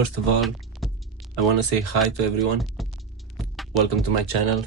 First of all, I want to say hi to everyone. Welcome to my channel.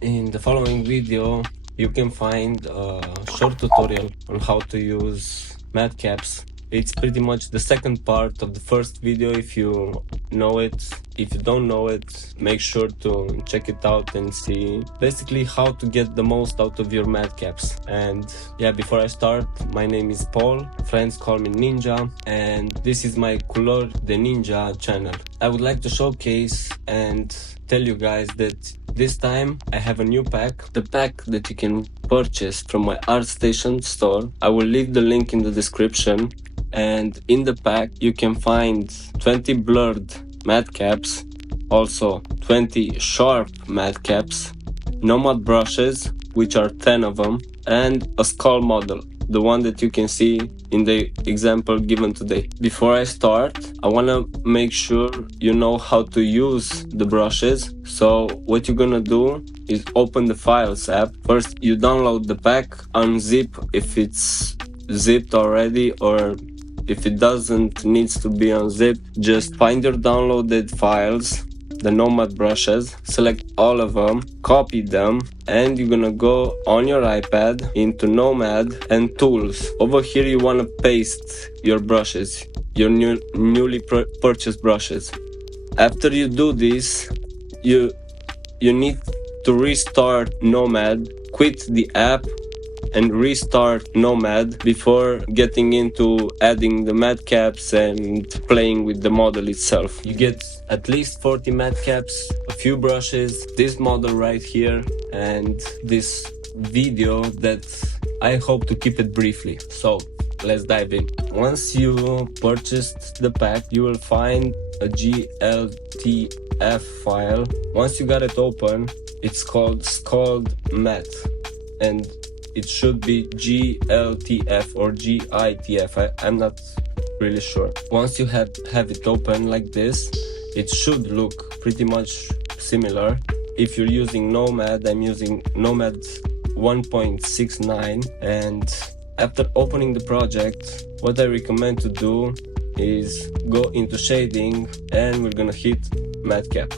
In the following video, you can find a short tutorial on how to use Matcaps. It's pretty much the second part of the first video if you know it. If you don't know it, make sure to check it out and see basically how to get the most out of your Matcaps. And yeah, before I start, my name is Paul, friends call me Ninja, and this is my Culori the Ninja channel. I would like to showcase and tell you guys that this time I have a new pack, the pack that you can purchase from my Artstation store. I will leave the link in the description, and in the pack you can find 20 blurred matcaps, also 20 sharp matcaps, Nomad brushes, which are 10 of them, and a skull model, the one that you can see in the example given today. Before I start, I want to make sure you know how to use the brushes. So what you're gonna do is open the Files app. First you download the pack, unzip if it's zipped already, or if it doesn't, needs to be unzipped. Just find your downloaded files, the Nomad brushes, select all of them, copy them, and you're gonna go on your iPad into Nomad and Tools. Over here you wanna paste your brushes, your newly purchased brushes. After you do this, you need to restart Nomad, quit the app and restart Nomad before getting into adding the matcaps and playing with the model itself. You get at least 40 matcaps, a few brushes, this model right here, and this video that I hope to keep it briefly. So let's dive in. Once you purchased the pack, you will find a glTF file. Once you got it open, it's called Sculpt Mat, and it should be glTF or GITF. I'm not really sure. Once you have it open like this, it should look pretty much similar. If you're using Nomad, I'm using Nomad 1.69, and after opening the project, what I recommend to do is go into shading, and we're gonna hit matcap,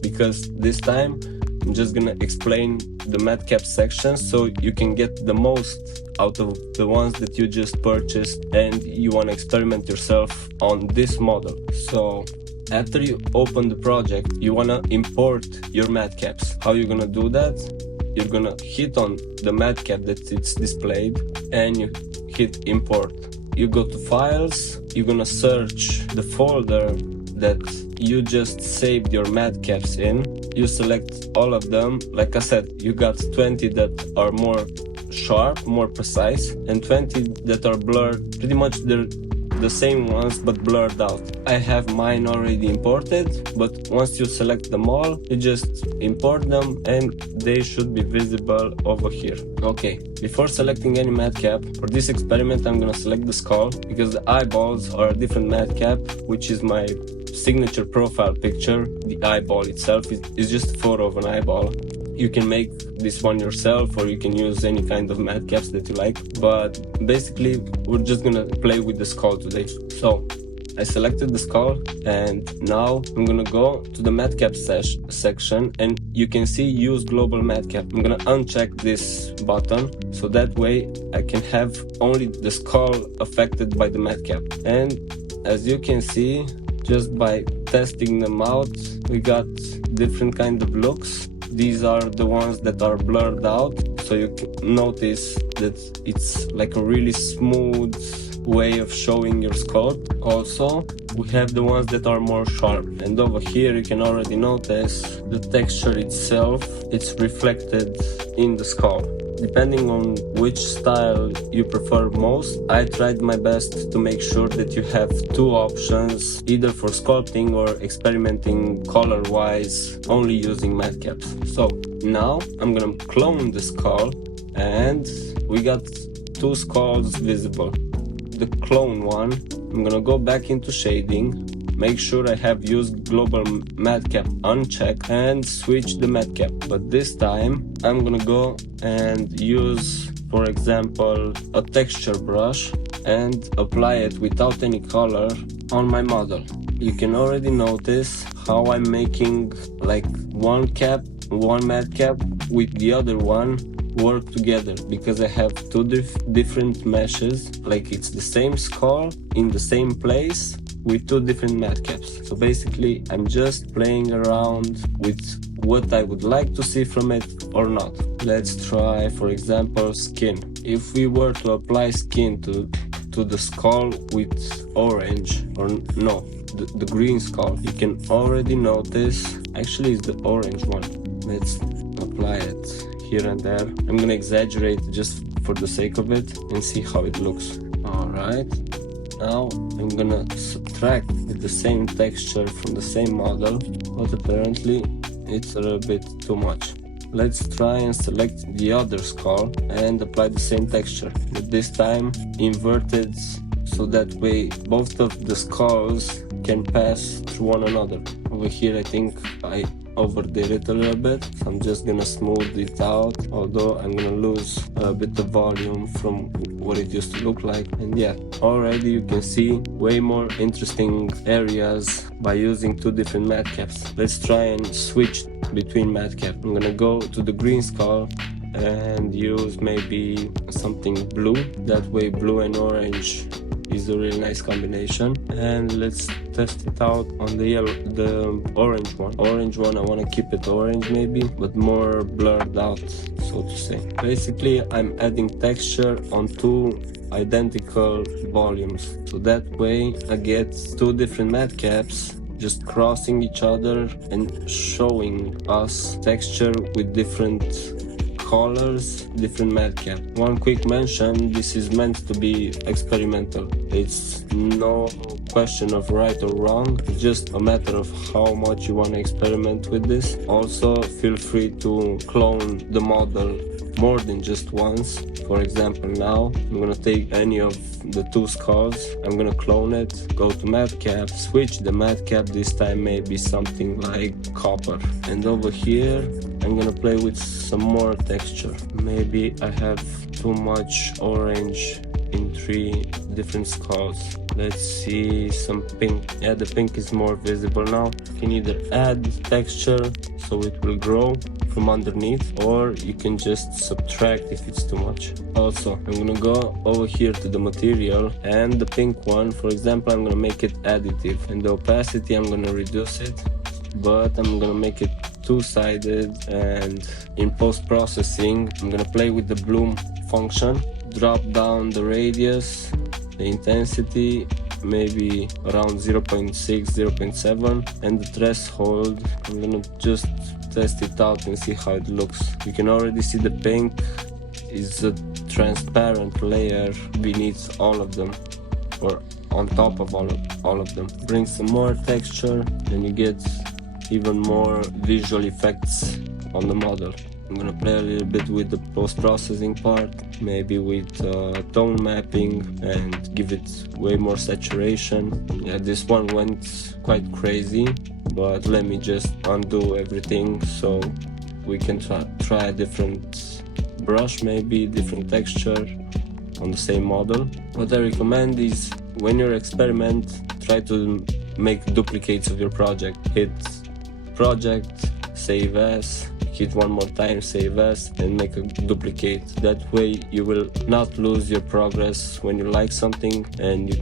because this time I'm just gonna explain the matcap section so you can get the most out of the ones that you just purchased and you want to experiment yourself on this model. So after you open the project, you want to import your matcaps. How you're gonna do that? You're gonna hit on the matcap that it's displayed and you hit import. You go to files, you're gonna search the folder that you just saved your matcaps in. You select all of them. Like I said, you got 20 that are more sharp, more precise, and 20 that are blurred. Pretty much they're the same ones but blurred out. I have mine already imported, but once you select them all, you just import them and they should be visible over here. Okay, before selecting any matcap, for this experiment I'm gonna select the skull, because the eyeballs are a different matcap, which is my signature profile picture. The eyeball itself is just a photo of an eyeball. You can make this one yourself, or you can use any kind of matcaps that you like, but basically we're just gonna play with the skull today. So I selected the skull, and now I'm gonna go to the matcap section, and you can see use global matcap. I'm gonna uncheck this button, so that way I can have only the skull affected by the matcap. And as you can see, just by testing them out, we got different kind of looks. These are the ones that are blurred out, so you can notice that it's like a really smooth way of showing your sculpt. Also, we have the ones that are more sharp, and over here you can already notice the texture itself, it's reflected in the skull. Depending on which style you prefer most, I tried my best to make sure that you have two options, either for sculpting or experimenting color wise, only using matcaps. So now I'm gonna clone the skull, and we got two skulls visible. The clone one, I'm gonna go back into shading, make sure I have used global matcap unchecked, and switch the matcap. But this time I'm gonna go and use, for example, a texture brush and apply it without any color on my model. you can already notice how I'm making like one matcap with the other one work together, because I have two different meshes, like it's the same skull in the same place with two different matcaps. So basically I'm just playing around with what I would like to see from it or not. Let's try, for example, skin. If we were to apply skin to the skull with orange, or no, the green skull, you can already notice, actually it's the orange one. Let's apply it here and there. I'm gonna exaggerate just for the sake of it and see how it looks. Alright, now I'm gonna subtract with the same texture from the same model, but apparently it's a little bit too much. Let's try and select the other skull and apply the same texture, but this time inverted, so that way both of the skulls can pass through one another. Over here I think I overdid it a little bit, so I'm just gonna smooth it out, although I'm gonna lose a bit of volume from what it used to look like. And yeah, already you can see way more interesting areas by using two different matcaps. Let's try and switch between matcap. I'm gonna go to the green skull and use maybe something blue, that way blue and orange is a really nice combination. And let's test it out on the orange one. I want to keep it orange maybe, but more blurred out, so to say. Basically I'm adding texture on two identical volumes, so that way I get two different matcaps just crossing each other and showing us texture with different colors, different matcap. One quick mention, this is meant to be experimental. It's no question of right or wrong, it's just a matter of how much you want to experiment with this. Also, feel free to clone the model more than just once. For example, now I'm gonna take any of the two skulls, I'm gonna clone it, go to matcap, switch the matcap, this time maybe something like copper, and over here I'm gonna play with some more texture. Maybe I have too much orange in three different skulls. Let's see some pink. Yeah, the pink is more visible now. You can either add texture so it will grow from underneath, or you can just subtract if it's too much. Also, I'm gonna go over here to the material, and the pink one, for example, I'm gonna make it additive, and the opacity I'm gonna reduce it, but I'm gonna make it two-sided. And in post-processing I'm gonna play with the bloom function, drop down the radius, the intensity maybe around 0.6, 0.7, and the threshold I'm gonna just test it out and see how it looks. You can already see the pink is a transparent layer beneath all of them, or on top of all of them. Bring some more texture and you get even more visual effects on the model. I'm gonna play a little bit with the post-processing part, maybe with tone mapping, and give it way more saturation. Yeah, this one went quite crazy, but let me just undo everything so we can try a different brush, maybe different texture on the same model. What I recommend is, when you experiment, try to make duplicates of your project. Hit project, save as, hit one more time, save as, and make a duplicate. That way you will not lose your progress when you like something, and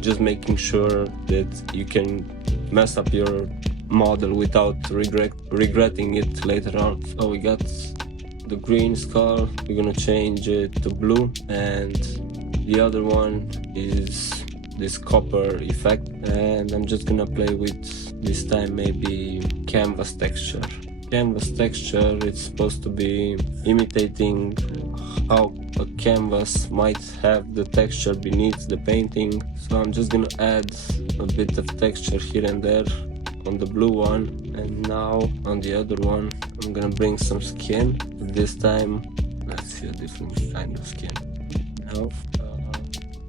just making sure that you can mess up your model without regretting it later on. So we got the green skull, we're gonna change it to blue, and the other one is this copper effect, and I'm just gonna play with, this time maybe canvas texture. Canvas texture, it's supposed to be imitating how a canvas might have the texture beneath the painting, so I'm just gonna add a bit of texture here and there on the blue one, and now on the other one I'm gonna bring some skin. This time let's see a different kind of skin. Now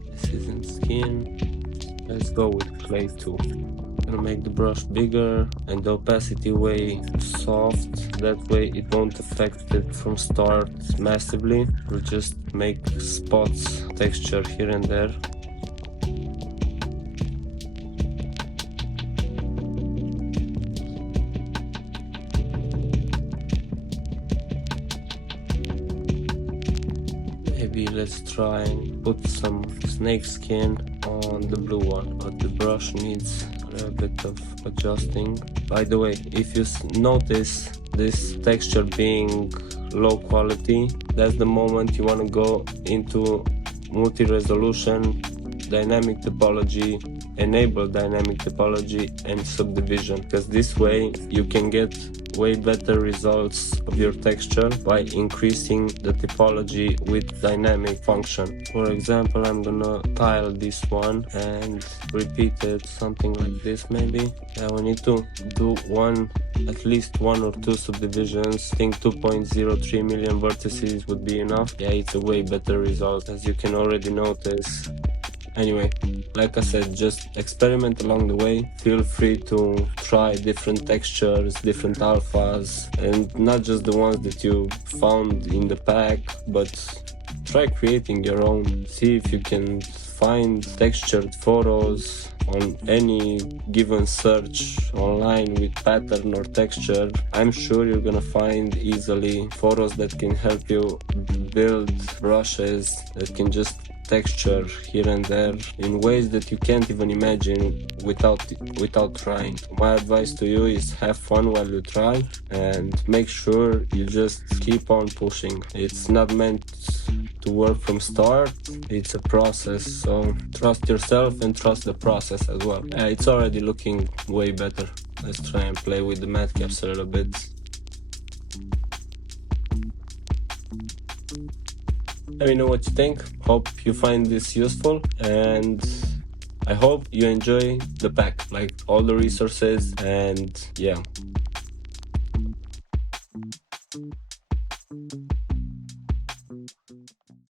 this isn't skin, let's go with clay 2. I'm gonna make the brush bigger and the opacity way soft, that way it won't affect it from start massively. We'll just make spots, texture here and there. maybe let's try and put some snake skin on the blue one, but the brush needs a little bit of adjusting. By the way, if you notice this texture being low quality, that's the moment you want to go into multi-resolution, dynamic topology, enable dynamic topology and subdivision, because this way you can get way better results of your texture by increasing the typology with dynamic function. For example, I'm gonna tile this one and repeat it something like this maybe. Yeah, we need to do at least one or two subdivisions. I think 2.03 million vertices would be enough. Yeah, it's a way better result, as you can already notice. Anyway, like I said, just experiment along the way. Feel free to try different textures, different alphas, and not just the ones that you found in the pack, but try creating your own. See if you can find textured photos on any given search online with pattern or texture. I'm sure you're gonna find easily photos that can help you build brushes that can just texture here and there in ways that you can't even imagine without trying. My advice to you is have fun while you try and make sure you just keep on pushing. It's not meant to work from start, it's a process, so trust yourself and trust the process as well. It's already looking way better. Let's try and play with the matcaps a little bit. Let me know what you think. Hope you find this useful, and I hope you enjoy the pack, like all the resources, and yeah.